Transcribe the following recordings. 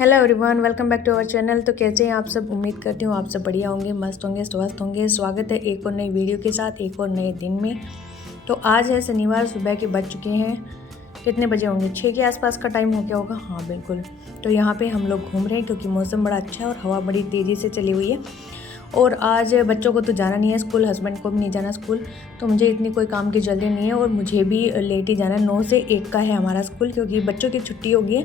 Hello everyone, welcome back to our channel. तो कैसे हैं आप सब? उम्मीद करती हूँ आप सब बढ़िया होंगे, मस्त होंगे, स्वस्थ होंगे। स्वागत है एक और नई वीडियो के साथ, एक और नए दिन में। तो आज है शनिवार, सुबह के बज चुके हैं, कितने बजे होंगे, 6 के आसपास का टाइम हो गया होगा। हाँ बिल्कुल। तो यहाँ पे हम लोग घूम रहे हैं क्योंकि मौसम बड़ा अच्छा है और हवा बड़ी तेज़ी से चली हुई है। और आज बच्चों को तो जाना नहीं है स्कूल, हस्बैंड को भी नहीं जाना स्कूल, तो मुझे इतनी कोई काम की जल्दी नहीं है और मुझे भी लेट ही जाना है। 9 से 1 का है हमारा स्कूल, क्योंकि बच्चों की छुट्टी होगी है,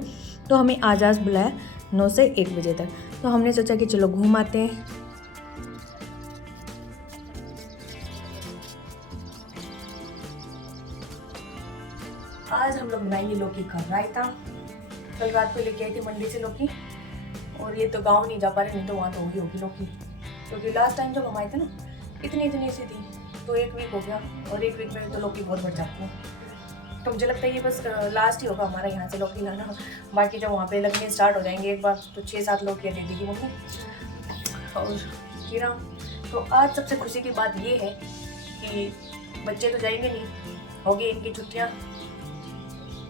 तो हमें आज बुलाया 9 से 1 बजे तक। तो हमने सोचा कि चलो घूम आते हैं। आज हम लोग बनाएंगे लौकी का रायता। कल रात को लेके आई थी मंडी से लौकी, और ये तो गांव नहीं जा पा रहे, नहीं तो वहाँ तो होगी होगी लौकी, क्योंकि लास्ट टाइम जब हम आए थे ना इतनी सी थी, तो 1 वीक हो गया और 1 वीक में तो लौकी बहुत बढ़ जाती है। तो मुझे लगता है ये बस लास्ट ही होगा हमारा यहाँ से लौकी लाना। बाकी जब वहाँ पे लगने स्टार्ट हो जाएंगे एक बार, तो 6-7 लौकियाँ दे देगी मम्मी और खीरा। तो आज सबसे खुशी की बात ये है कि बच्चे तो जाएंगे नहीं, हो गई इनकी छुट्टियाँ,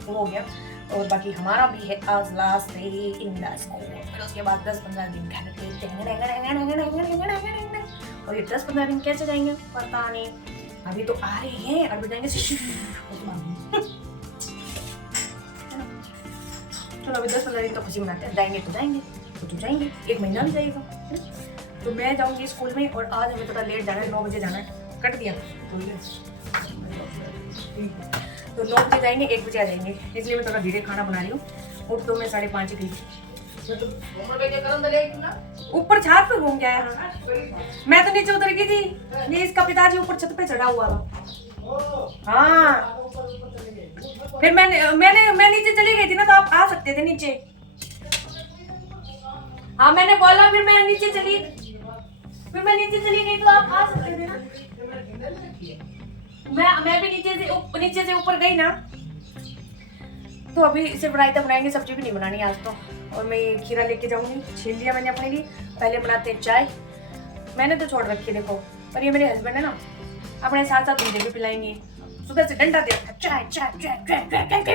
वो हो गया। और बाकी हमारा भी है आज last day in the school. फिर उसके बाद 10-15 दिन घर पे, और ये 10-15 दिन कैसे जाएंगे पता नहीं। अभी तो आ रहे हैं, अभी जाएंगे चलो अभी 10-15 दिन तो खुशी मनाते हैं। जाएंगे तो जाएंगे 1 महीना भी जाएगा। तो मैं जाऊंगी स्कूल में, और आज हमें पता लेट जाना है, 9 बजे जाना है। कट दिया तो 9 बजे जाएंगे, 1 बजे आ जाएंगे, इसलिए मैं थोड़ा धीरे खाना बना रही हूँ। उठ तो मैं 5:30 ही गई थी। ऊपर छत पे घूम के आया, मैं तो नीचे उतर गई थी। ये इसका पिताजी ऊपर छत पे चढ़ा हुआ था। हाँ फिर मैं नीचे चली गई थी ना, तो आप आ सकते थे नीचे। हाँ मैंने बोला, फिर मैं नीचे चली गई तो आप आ सकते थे ना। मैं भी नीचे से ऊपर गई ना। तो अभी सिर्फ रायता बनाएंगे, सब्जी भी नहीं बनानी आज तो। और मैं ये खीरा लेके जाऊंगी, छील लिया मैंने अपने लिए। पहले बनाते हैं चाय, मैंने तो छोड़ रखी देखो, पर ये मेरे हस्बैंड है ना, अपने साथ साथ मुझे भी पिलाएंगे। सुबह से डंडा दे, चाय चाय चाय चाय।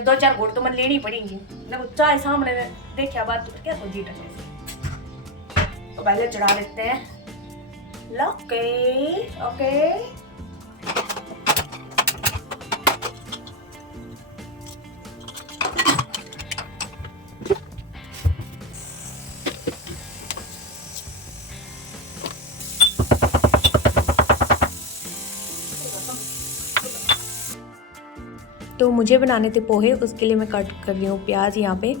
2-4 घूंट तो मैं लेनी पड़ेंगी, देखो चाय सामने देखिए बात तो क्या सोची टकने से। तो पहले चढ़ा लेते हैं लौकी। ओके तो मुझे बनाने थे पोहे, उसके लिए मैं कट कर रही हूँ प्याज यहाँ पे।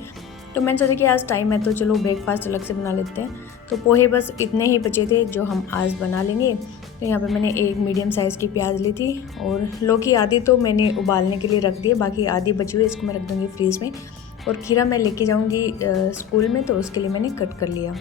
तो मैंने सोचा कि आज टाइम है तो चलो ब्रेकफास्ट अलग से बना लेते हैं। तो पोहे बस इतने ही बचे थे जो हम आज बना लेंगे। तो यहाँ पे मैंने एक मीडियम साइज़ की प्याज ली थी, और लौकी आधी तो मैंने उबालने के लिए रख दी है, बाकी आधी बची हुई इसको मैं रख दूँगी फ्रीज़ में। और खीरा मैं लेके जाऊँगी स्कूल में, तो उसके लिए मैंने कट कर लिया।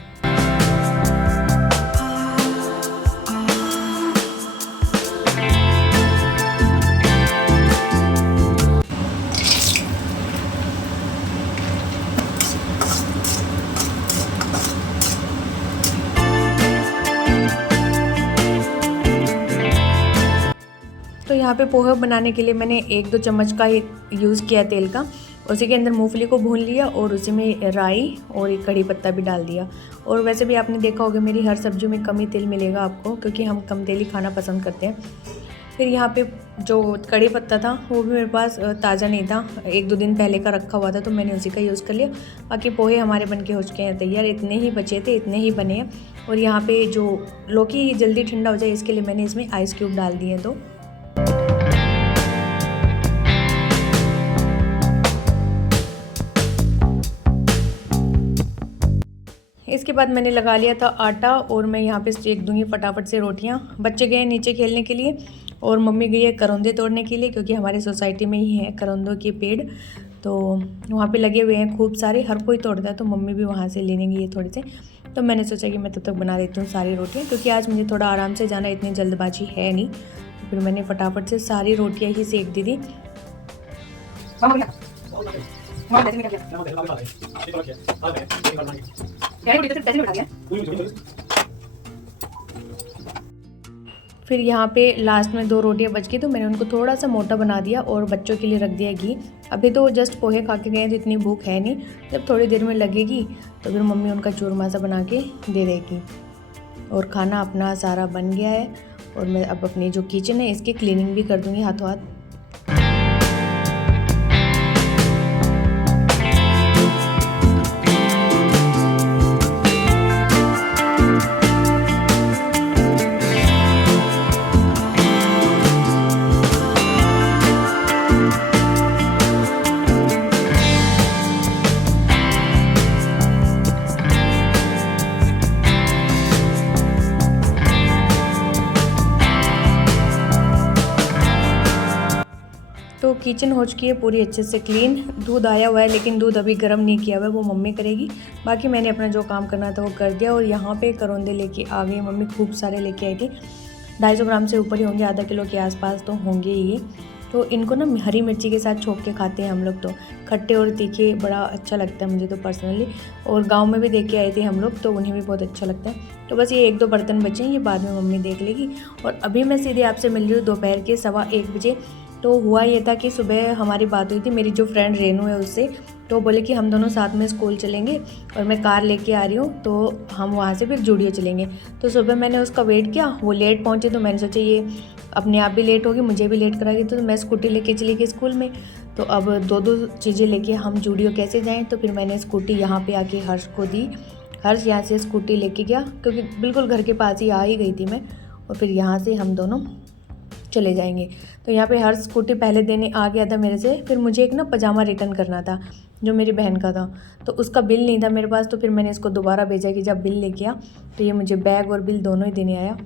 तो यहाँ पे पोहे बनाने के लिए मैंने 1-2 चम्मच का यूज़ किया तेल का। उसी के अंदर मूंगफली को भून लिया, और उसी में राई और एक कड़ी पत्ता भी डाल दिया। और वैसे भी आपने देखा होगा मेरी हर सब्जियों में कम ही तेल मिलेगा आपको, क्योंकि हम कम तेल ही खाना पसंद करते हैं। फिर यहाँ पे जो कड़ी पत्ता था वो भी मेरे पास ताज़ा नहीं था, 1-2 दिन पहले का रखा हुआ था, तो मैंने उसी का यूज़ कर लिया। बाकी पोहे हमारे बन के हो चुके हैं तैयार, इतने ही बचे थे, इतने ही बने हैं। और यहाँ पे जो लौकी जल्दी ठंडा हो जाए इसके लिए मैंने इसमें आइस क्यूब डाल दिए 2। इसके बाद मैंने लगा लिया था आटा, और मैं यहाँ पे सेक दूंगी फटाफट से रोटियाँ। बच्चे गए नीचे खेलने के लिए, और मम्मी गई है करौंदे तोड़ने के लिए, क्योंकि हमारी सोसाइटी में ही है करौंदों के पेड़, तो वहाँ पे लगे हुए हैं खूब सारे, हर कोई तोड़ता है, तो मम्मी भी वहाँ से ले लेंगी ये थोड़े से। तो मैंने सोचा कि मैं तब तक बना देती हूँ सारी रोटियाँ, क्योंकि आज मुझे थोड़ा आराम से जाना, इतनी जल्दबाजी है नहीं। तो फिर मैंने फटाफट से सारी रोटियाँ ही सेक दी थी। फिर यहाँ पे लास्ट में 2 रोटियां बच गई तो मैंने उनको थोड़ा सा मोटा बना दिया और बच्चों के लिए रख दिया घी। अभी तो जस्ट पोहे खा के गए तो इतनी भूख है नहीं, जब थोड़ी देर में लगेगी तो फिर मम्मी उनका चूरमा सा बना के दे देगी। और खाना अपना सारा बन गया है और मैं अब अपनी जो किचन है इसकी क्लीनिंग भी कर दूँगी हाथों हाथ। तो किचन हो चुकी है पूरी अच्छे से क्लीन। दूध आया हुआ है लेकिन दूध अभी गर्म नहीं किया हुआ है, वो मम्मी करेगी। बाकी मैंने अपना जो काम करना था वो कर दिया। और यहाँ पे करौंदे लेके आ गई मम्मी, खूब सारे लेके आई थी। 250 ग्राम से ऊपर ही होंगे, आधा किलो के आसपास तो होंगे ही। तो इनको ना हरी मिर्ची के साथ छोंक के खाते हैं हम लोग, तो खट्टे और तीखे बड़ा अच्छा लगता है मुझे तो पर्सनली। और गाँव में भी देख के आए थे हम लोग तो उन्हें भी बहुत अच्छा लगता है। तो बस ये 1-2 बर्तन बचे हैं, ये बाद में मम्मी देख लेगी। और अभी मैं सीधे आपसे मिल रही हूँ दोपहर के 1:15 बजे। तो हुआ ये था कि सुबह हमारी बात हुई थी मेरी जो फ्रेंड रेनू है उससे, तो बोले कि हम दोनों साथ में स्कूल चलेंगे और मैं कार लेके आ रही हूँ तो हम वहाँ से फिर जूडियो चलेंगे। तो सुबह मैंने उसका वेट किया, वो लेट पहुँचे तो मैंने सोचा ये अपने आप भी लेट होगी, मुझे भी लेट कराएगी, तो मैं स्कूटी लेके चली गई स्कूल में। तो अब 2-2 चीज़ें लेके हम जूडियो कैसे जाएँ, तो फिर मैंने स्कूटी यहाँ पर आके हर्ष को दी। हर्ष यहाँ से स्कूटी लेके गया क्योंकि बिल्कुल घर के पास ही आ ही गई थी मैं, और फिर यहाँ से हम दोनों चले जाएंगे। तो यहाँ पे हर स्कूटी पहले देने आ गया था मेरे से। फिर मुझे एक ना पजामा रिटर्न करना था जो मेरी बहन का था, तो उसका बिल नहीं था मेरे पास। तो फिर मैंने इसको दोबारा भेजा कि जब बिल लेके आ, तो ये मुझे बैग और बिल दोनों ही देने आया।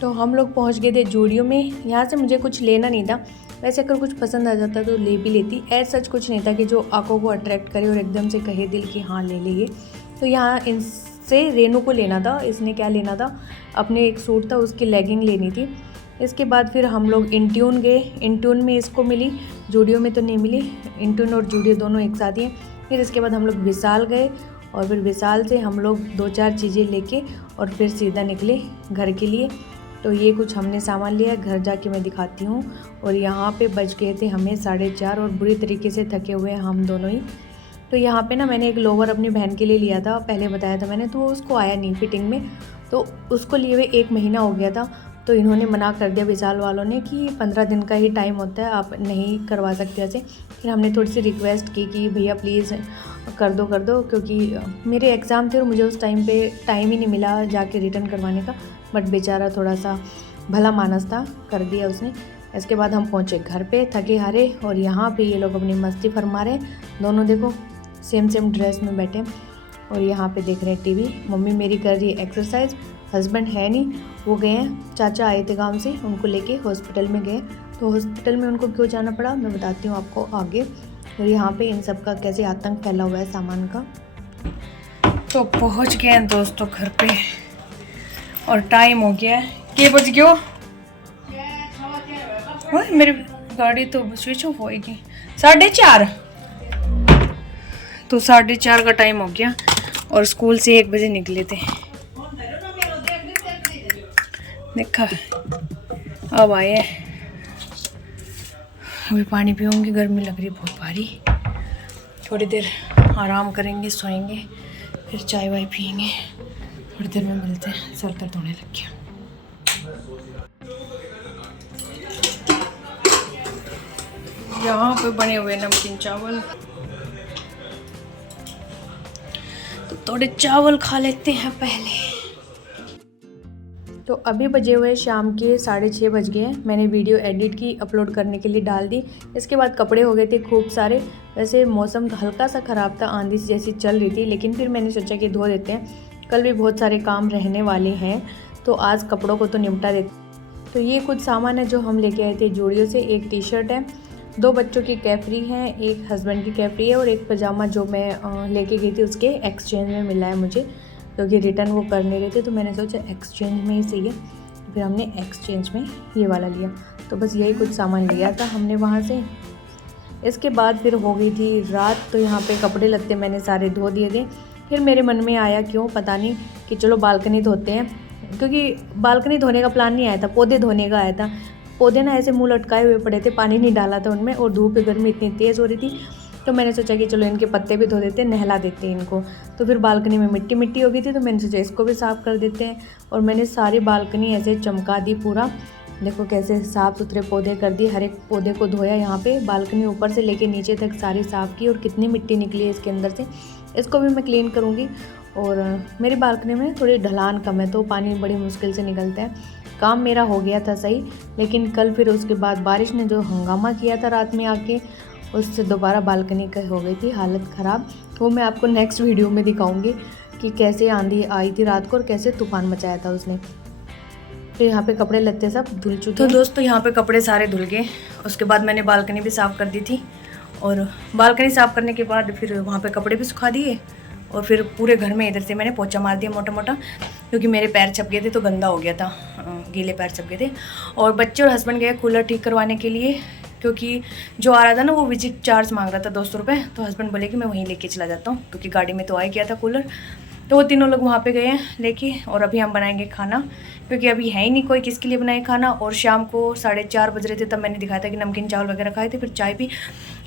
तो हम लोग पहुंच गए थे जूडियो में। यहाँ से मुझे कुछ लेना नहीं था, वैसे अगर कुछ पसंद आ जाता तो ले भी लेती। ऐसा सच कुछ नहीं था कि जो आंखों को अट्रैक्ट करे और एकदम से कहे दिल कि हाँ ले लीजिए। तो यहाँ इनसे रेनू को लेना था। इसने क्या लेना था, अपने एक सूट था उसकी लेगिंग लेनी थी। इसके बाद फिर हम लोग इंट्यून गए। इंट्यून में इसको मिली, जूडियो में तो नहीं मिली। इंट्यून और जूडियो दोनों एक साथ ही हैं। फिर इसके बाद हम लोग विशाल गए और फिर विशाल से हम लोग 2-4 चीज़ें लेके और फिर सीधा निकले घर के लिए। तो ये कुछ हमने सामान लिया, घर जाके मैं दिखाती हूँ। और यहाँ पे बज गए थे हमें 4:30 और बुरी तरीके से थके हुए हम दोनों ही। तो यहाँ पे ना मैंने एक लोवर अपनी बहन के लिए लिया था, पहले बताया था मैंने, तो वो उसको आया नहीं फिटिंग में। तो उसको लिए हुए 1 महीना हो गया था। तो इन्होंने मना कर दिया विशाल वालों ने कि 15 दिन का ही टाइम होता है, आप नहीं करवा सकते ऐसे। फिर हमने थोड़ी सी रिक्वेस्ट की कि भैया प्लीज़ कर दो, क्योंकि मेरे एग्ज़ाम थे और मुझे उस टाइम पे टाइम ही नहीं मिला जाके रिटर्न करवाने का। बट बेचारा थोड़ा सा भला मानस था, कर दिया उसने। इसके बाद हम पहुँचे घर पे थके हारे, और यहाँ पे ये लोग अपनी मस्ती फरमा रहे हैं। दोनों देखो सेम ड्रेस में बैठे और यहाँ पे देख रहे हैं टीवी। मम्मी मेरी कर रही है एक्सरसाइज। हस्बैंड है नहीं, वो गए हैं, चाचा आए थे गांव से, उनको लेके हॉस्पिटल में गए। तो हॉस्पिटल में उनको क्यों जाना पड़ा मैं बताती हूँ आपको आगे। और यहाँ पे इन सब का कैसे आतंक फैला हुआ है सामान का। तो पहुँच गए हैं दोस्तों घर पे और टाइम हो गया है, के बज गयो मेरी गाड़ी तो स्विच ऑफ होएगी 4:30। तो 4:30 का टाइम हो गया और स्कूल से 1 बजे निकले थे। देखा अब आए, अभी पानी पीऊँगी, गर्मी लग रही है बहुत भारी। थोड़ी देर आराम करेंगे, सोएंगे, फिर चाय वाय पियेंगे। थोड़ी देर में मिलते हैं, सर दर्द होने लग गया। यहाँ पे बने हुए नमकीन चावल, तो थोड़े चावल खा लेते हैं पहले। तो अभी बजे हुए शाम के 6:30 बज गए हैं। मैंने वीडियो एडिट की, अपलोड करने के लिए डाल दी। इसके बाद कपड़े हो गए थे खूब सारे। वैसे मौसम हल्का सा ख़राब था, आंधी जैसी चल रही थी, लेकिन फिर मैंने सोचा कि धो देते हैं, कल भी बहुत सारे काम रहने वाले हैं, तो आज कपड़ों को तो निपटा देते। तो ये कुछ सामान है जो हम लेके आए थे जूडियो से। एक टी शर्ट है 2 बच्चों की कैफरी हैं, एक हस्बैंड की कैफरी है और एक पजामा जो मैं लेके गई थी उसके एक्सचेंज में मिला है मुझे, क्योंकि रिटर्न वो कर नहीं रहे थे, तो मैंने सोचा एक्सचेंज में ही सही है, फिर हमने एक्सचेंज में ये वाला लिया। तो बस यही कुछ सामान लिया था हमने वहाँ से। इसके बाद फिर हो गई थी रात, तो यहाँ पे कपड़े लत्ते मैंने सारे धो दिए थे। फिर मेरे मन में आया क्यों पता नहीं कि चलो बालकनी धोते हैं, क्योंकि बालकनी धोने का प्लान नहीं आया था, पौधे धोने का आया था। पौधे ना ऐसे मुँह लटकाए हुए पड़े थे, पानी नहीं डाला था उनमें, और धूप गर्मी इतनी तेज़ हो रही थी, तो मैंने सोचा कि चलो इनके पत्ते भी धो देते हैं, नहला देते हैं इनको। तो फिर बालकनी में मिट्टी मिट्टी हो गई थी, तो मैंने सोचा इसको भी साफ़ कर देते हैं। और मैंने सारी बालकनी ऐसे चमका दी पूरा, देखो कैसे साफ़ सुथरे पौधे कर दिए, हर एक पौधे को धोया। यहाँ पे बालकनी ऊपर से लेके नीचे तक सारी साफ़ की, और कितनी मिट्टी निकली है इसके अंदर से, इसको भी मैं क्लीन करूँगी। और मेरी बालकनी में थोड़ी ढलान कम है, तो पानी बड़ी मुश्किल से निकलता है। काम मेरा हो गया था सही, लेकिन कल फिर उसके बाद बारिश ने जो हंगामा किया था रात में आके, उससे दोबारा बालकनी का हो गई थी हालत ख़राब। वो मैं आपको नेक्स्ट वीडियो में दिखाऊंगी कि कैसे आंधी आई थी रात को और कैसे तूफान मचाया था उसने। फिर यहाँ पे कपड़े लत्ते सब धुल चुके। तो दोस्तों यहाँ पे कपड़े सारे धुल गए, उसके बाद मैंने बालकनी भी साफ़ कर दी थी, और बालकनी साफ़ करने के बाद फिर वहाँ पे कपड़े भी सुखा दिए, और फिर पूरे घर में इधर से मैंने पोछा मार दिया मोटा मोटा, क्योंकि मेरे पैर छप गए थे तो गंदा हो गया था, गीले पैर छप गए थे। और बच्चे और हस्बैंड गए कूलर ठीक करवाने के लिए, क्योंकि जो आ रहा था ना वो विजिट चार्ज मांग रहा था 200 रुपये, तो हस्बैंड बोले कि मैं वहीं लेके चला जाता हूँ, क्योंकि गाड़ी में तो आ गया था कूलर। तो वो तीनों लोग वहाँ पे गए हैं लेके, और अभी हम बनाएंगे खाना, क्योंकि अभी है ही नहीं कोई किसके लिए बनाए खाना। और शाम को 4:30 बज रहे थे तब मैंने दिखाया था कि नमकीन चावल वगैरह खाए थे, फिर चाय पी।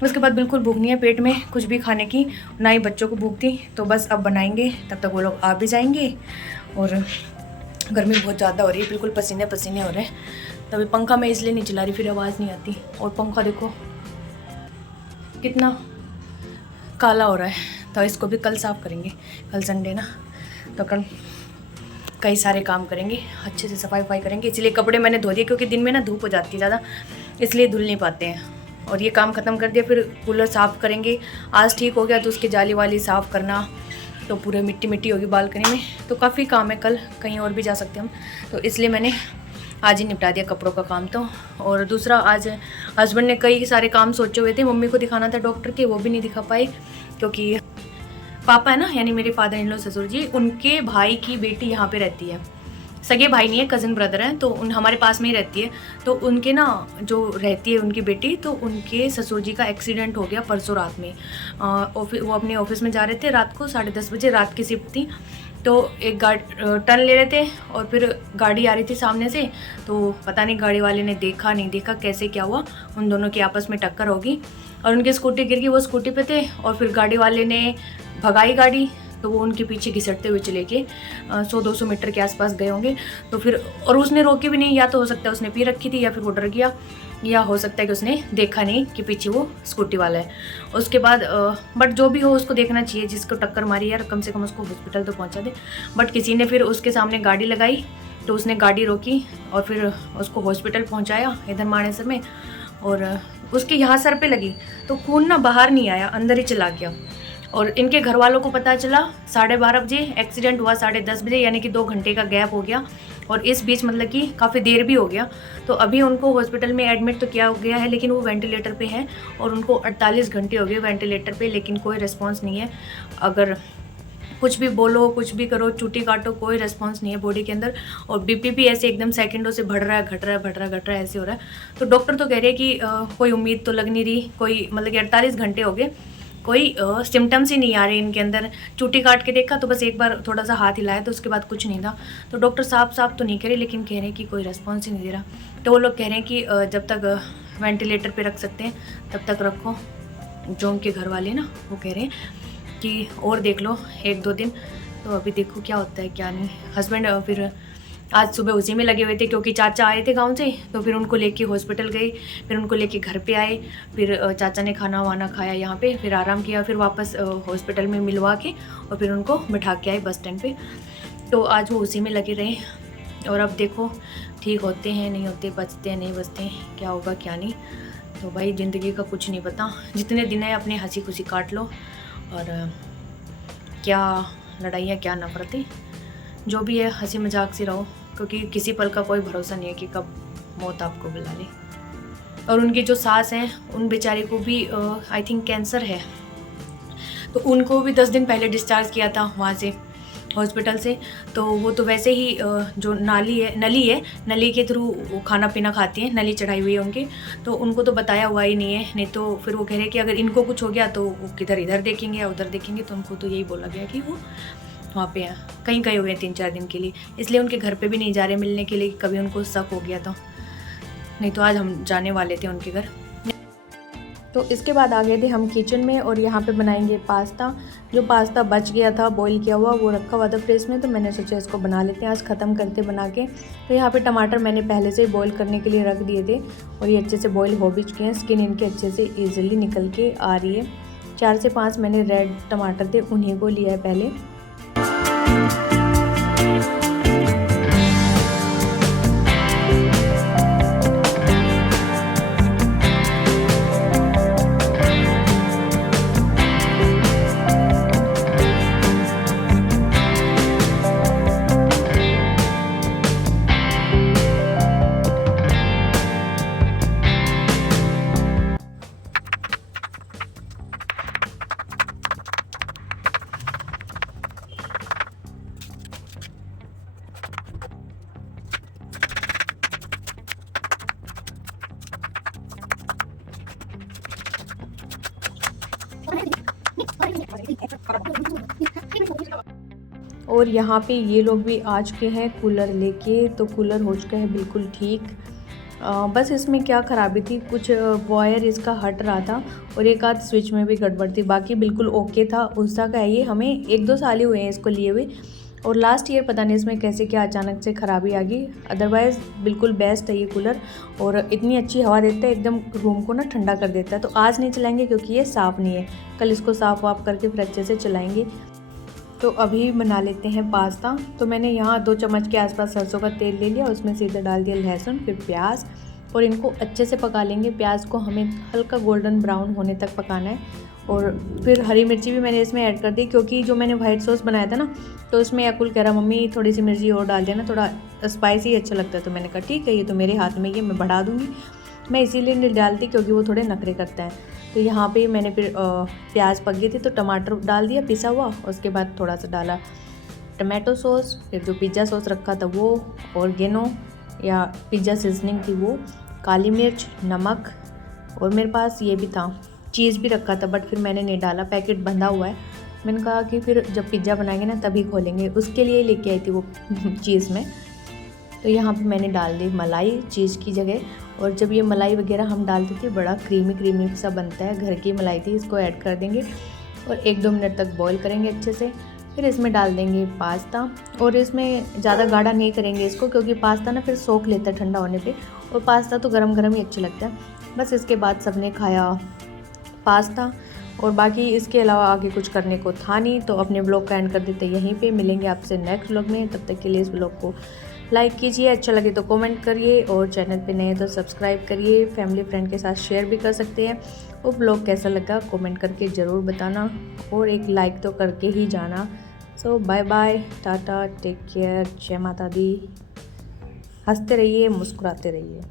उसके बाद बिल्कुल भूख नहीं है पेट में कुछ भी खाने की, ना ही बच्चों को भूख थी। तो बस अब बनाएंगे, तब तक वो लोग आ भी जाएंगे। और गर्मी बहुत ज़्यादा हो रही है, बिल्कुल पसीने पसीने हो रहे हैं। तभी पंखा मैं इसलिए नहीं चला रही, फिर आवाज़ नहीं आती। और पंखा देखो कितना काला हो रहा है, तो इसको भी कल साफ़ करेंगे, कल संडे ना, तो कल कई सारे काम करेंगे, अच्छे से सफाई वफाई करेंगे। इसलिए कपड़े मैंने धो दिए, क्योंकि दिन में ना धूप हो जाती है ज़्यादा, इसलिए धुल नहीं पाते हैं। और ये काम ख़त्म कर दिया, फिर कूलर साफ़ करेंगे। आज ठीक हो गया तो उसकी जाली वाली साफ़ करना, तो पूरे मिट्टी मिट्टी होगी बालकनी में, तो काफ़ी काम है, कल कहीं और भी जा सकते हैं हम, तो इसलिए मैंने आज ही निपटा दिया कपड़ों का काम। तो और दूसरा, आज हस्बैंड ने कई सारे काम सोचे हुए थे, मम्मी को दिखाना था डॉक्टर के, वो भी नहीं दिखा पाए, क्योंकि पापा है ना, यानी मेरे फादर इन लॉ ससुर जी, उनके भाई की बेटी यहाँ पे रहती है, सगे भाई नहीं है, कज़न ब्रदर हैं, तो हमारे पास में ही रहती है। तो उनके ना जो रहती है उनकी बेटी, तो उनके ससुर जी का एक्सीडेंट हो गया परसों रात में। वो अपने ऑफिस में जा रहे थे रात को 10:30 बजे, रात की शिफ्ट थी। तो एक टर्न ले रहे थे, और फिर गाड़ी आ रही थी सामने से, तो पता नहीं गाड़ी वाले ने देखा नहीं देखा कैसे क्या हुआ, उन दोनों की आपस में टक्कर होगी, और उनकी स्कूटी गिर गई, वो स्कूटी पे थे, और फिर गाड़ी वाले ने भगाई गाड़ी, तो वो उनके पीछे घिसटते हुए चले गए, 100-200 मीटर के आसपास गए होंगे। तो फिर, और उसने रोकी भी नहीं, या तो हो सकता है उसने पी रखी थी, या फिर वो डर गया, या हो सकता है कि उसने देखा नहीं कि पीछे वो स्कूटी वाला है। उसके बाद बट जो भी हो उसको देखना चाहिए, जिसको टक्कर मारी यार, कम से कम उसको हॉस्पिटल तो पहुंचा दे। बट किसी ने फिर उसके सामने गाड़ी लगाई, तो उसने गाड़ी रोकी और फिर उसको हॉस्पिटल पहुँचाया इधर मानेसर में, और उसके यहाँ सर पे लगी, तो खून ना बाहर नहीं आया, अंदर ही चला गया। और इनके घर वालों को पता चला 12:30 बजे, एक्सीडेंट हुआ 10:30 बजे, यानी कि 2 घंटे का गैप हो गया, और इस बीच मतलब कि काफ़ी देर भी हो गया। तो अभी उनको हॉस्पिटल में एडमिट तो किया गया है, लेकिन वो वेंटिलेटर पे है, और उनको 48 घंटे हो गए वेंटिलेटर पे, लेकिन कोई रिस्पॉन्स नहीं है। अगर कुछ भी बोलो, कुछ भी करो, चूटी काटो, कोई रिस्पॉन्स नहीं है बॉडी के अंदर। और बीपी भी ऐसे एकदम सेकंडों से बढ़ रहा है, घट रहा है, बढ़ रहा है, घट रहा है, ऐसे हो रहा है। तो डॉक्टर तो कह रहे हैं कि कोई उम्मीद तो लग नहीं रही, कोई मतलब कि 48 घंटे हो गए, कोई सिम्टम्स ही नहीं आ रहे इनके अंदर। चूटी काट के देखा तो बस एक बार थोड़ा सा हाथ हिलाया, तो उसके बाद कुछ नहीं था। तो डॉक्टर साफ तो नहीं कह रहे, लेकिन कह रहे हैं कि कोई रिस्पॉन्स ही नहीं दे रहा। तो वो लोग कह रहे हैं कि जब तक वेंटिलेटर पे रख सकते हैं तब तक रखो। जो उनके घर वाले ना, वो कह रहे हैं कि और देख लो 1-2 दिन। तो अभी देखो क्या होता है क्या नहीं। हस्बैंड फिर आज सुबह उसी में लगे हुए थे, क्योंकि चाचा आए थे गांव से, तो फिर उनको लेके हॉस्पिटल गए, फिर उनको लेके घर पे आए, फिर चाचा ने खाना वाना खाया यहाँ पे, फिर आराम किया, फिर वापस हॉस्पिटल में मिलवा के और फिर उनको बिठा के आए बस स्टैंड पे। तो आज वो उसी में लगे रहे, और अब देखो ठीक होते हैं नहीं होते, बचते हैं नहीं बचते हैं, क्या होगा क्या नहीं। तो भाई ज़िंदगी का कुछ नहीं पता, जितने दिन है अपने हंसी खुशी काट लो, और क्या लड़ाइयाँ क्या नफरतें, जो भी है हंसी मजाक से रहो, क्योंकि किसी पल का कोई भरोसा नहीं है कि कब मौत आपको बुला ले। और उनकी जो सास हैं उन बेचारे को भी आई थिंक कैंसर है, तो उनको भी 10 दिन पहले डिस्चार्ज किया था वहाँ से हॉस्पिटल से। तो वो तो वैसे ही जो नली के थ्रू वो खाना पीना खाती हैं, नली चढ़ाई हुई है उनकी, तो उनको तो बताया हुआ ही नहीं है। नहीं तो फिर वो कह रहे कि अगर इनको कुछ हो गया तो वो किधर इधर देखेंगे या उधर देखेंगे, तो उनको तो यही बोला गया कि वो वहाँ पे हैं, कहीं गए हुए हैं 3-4 दिन के लिए, इसलिए उनके घर पे भी नहीं जा रहे मिलने के लिए, कभी उनको शक हो गया तो। नहीं तो आज हम जाने वाले थे उनके घर। तो इसके बाद आ गए थे हम किचन में और यहाँ पे बनाएंगे पास्ता। जो पास्ता बच गया था बॉईल किया हुआ वो रखा हुआ था फ्रिज में, तो मैंने सोचा इसको बना लेते हैं, आज ख़त्म करते बना के। तो यहाँ पे टमाटर मैंने पहले से ही बॉईल करने के लिए रख दिए थे और ये अच्छे से बॉईल हो भी चुके हैं, स्किन इनके अच्छे से ईजिली निकल के आ रही है। 4 से 5 मैंने रेड टमाटर थे, उन्हीं को लिया है पहले। और यहाँ पे ये लोग भी आ चुके हैं कूलर लेके, तो कूलर हो चुका है बिल्कुल ठीक। बस इसमें क्या ख़राबी थी, कुछ वायर इसका हट रहा था और एक आध स्विच में भी गड़बड़ थी, बाकी बिल्कुल ओके था। उषा का है ये, हमें 1-2 साल ही हुए हैं इसको लिए हुए, और लास्ट ईयर पता नहीं इसमें कैसे क्या अचानक से ख़राबी आ गई। अदरवाइज़ बिल्कुल बेस्ट है ये कूलर और इतनी अच्छी हवा देता है, एकदम रूम को ना ठंडा कर देता है। तो आज नहीं चलाएंगे क्योंकि ये साफ़ नहीं है, कल इसको साफ़ वाफ करके फिर अच्छे से चलाएँगे। तो अभी बना लेते हैं पास्ता। तो मैंने यहाँ 2 चम्मच के आसपास सरसों का तेल ले लिया, उसमें सीधे डाल दिया लहसुन, फिर प्याज, और इनको अच्छे से पका लेंगे। प्याज को हमें हल्का गोल्डन ब्राउन होने तक पकाना है। और फिर हरी मिर्ची भी मैंने इसमें ऐड कर दी, क्योंकि जो मैंने वाइट सॉस बनाया था ना, तो उसमें अकुल कह रहा मम्मी थोड़ी सी मिर्ची और डाल देना, थोड़ा स्पाइसी अच्छा लगता है। तो मैंने कहा ठीक है, ये तो मेरे हाथ में, ये मैं बढ़ा दूँगी। मैं इसीलिए नहीं डालती क्योंकि वो थोड़े नखरे करते हैं। तो यहाँ पे मैंने फिर प्याज पक गई थी तो टमाटर डाल दिया पिसा हुआ, उसके बाद थोड़ा सा डाला टमाटो सॉस, फिर जो पिज़्ज़ा सॉस रखा था वो, ऑर्गेनो या पिज़्ज़ा सीजनिंग थी वो, काली मिर्च, नमक, और मेरे पास ये भी था, चीज़ भी रखा था, बट फिर मैंने नहीं डाला, पैकेट बंधा हुआ है। मैंने कहा कि फिर जब पिज़्ज़ा बनाएंगे ना तभी खोलेंगे, उसके लिए लेके आई थी वो चीज़ में। तो यहाँ पे मैंने डाल दी मलाई चीज़ की जगह, और जब ये मलाई वगैरह हम डालते थे बड़ा क्रीमी सा बनता है, घर की मलाई थी। इसको ऐड कर देंगे और 1-2 मिनट तक बॉईल करेंगे अच्छे से। फिर इसमें डाल देंगे पास्ता, और इसमें ज़्यादा गाढ़ा नहीं करेंगे इसको, क्योंकि पास्ता ना फिर सोख लेता है ठंडा होने पे, और पास्ता तो गरम गरम ही अच्छा लगता है। बस इसके बाद सबने खाया पास्ता, और बाकी इसके अलावा आगे कुछ करने को था नहीं। तो अपने ब्लॉग का एंड कर देते यहीं पे, मिलेंगे आपसे नेक्स्ट ब्लॉग में। तब तक के लिए इस ब्लॉग को लाइक कीजिए, अच्छा लगे तो कमेंट करिए, और चैनल पे नए तो सब्सक्राइब करिए, फैमिली फ्रेंड के साथ शेयर भी कर सकते हैं। वो ब्लॉग कैसा लगा कमेंट करके ज़रूर बताना, और एक लाइक तो करके ही जाना। So bye bye, tata, take care, Jai Mata दी। हंसते रहिए, मुस्कुराते रहिए।